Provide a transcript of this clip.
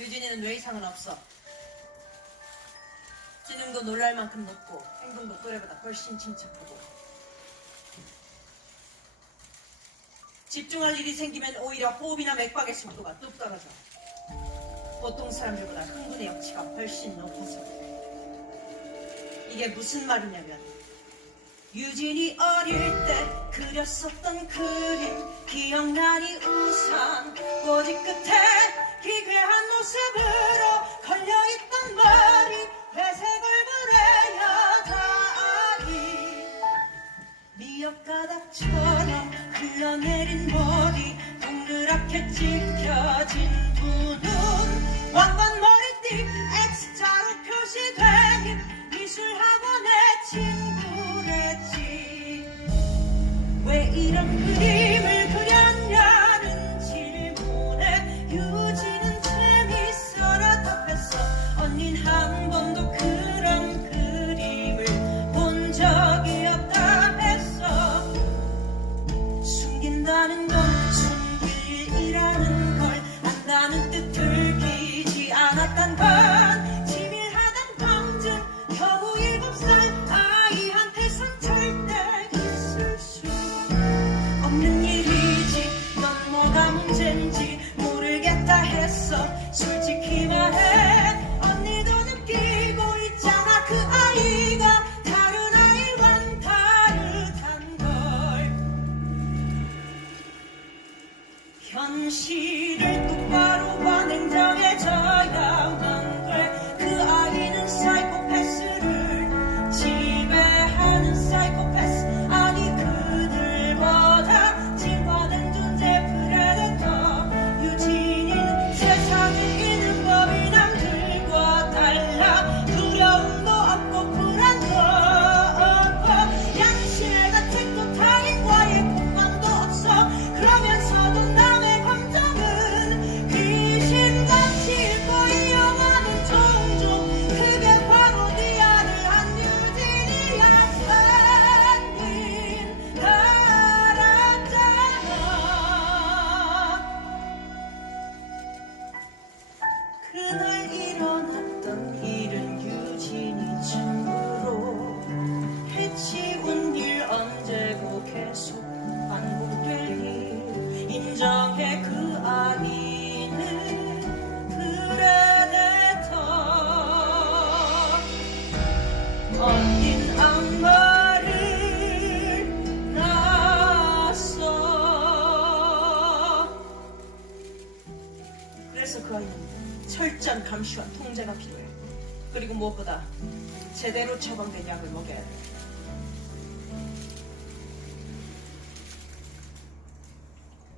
유진이는 뇌 이상은 없어. 지능도 놀랄 만큼 높고 행동도 또래보다 훨씬 침착하고 집중할 일이 생기면 오히려 호흡이나 맥박의 속도가 뚝 떨어져. 보통 사람들보다 흥분의 역치가 훨씬 높아서. 이게 무슨 말이냐면 유진이 어릴 때 그렸었던 그림 기억나니 우산 동그랗게 찍혀진 두눈. 왕관 머리띠 X자로 표시된 입 미술학원의 친구랬지 왜 이런 그림을 그렸냐는 질문에 유진은 재밌어라 답했어. 언닌 한 번도 그런 그림을 본 적이 없다 했어. 숨긴다는 건 걸 안다는 뜻을 기지 않았단 건 치밀하단 검증 겨우 일곱 살 아이한테선 절대 있을 수 없는 일이지. 넌 뭐가 문제인지 모르겠다 했어 현실을 똑바로 봐 냉정해져야 그 그래서 그 아이는 철저한 감시와 통제가 필요해. 그리고 무엇보다 제대로 처방된 약을 먹여야 돼.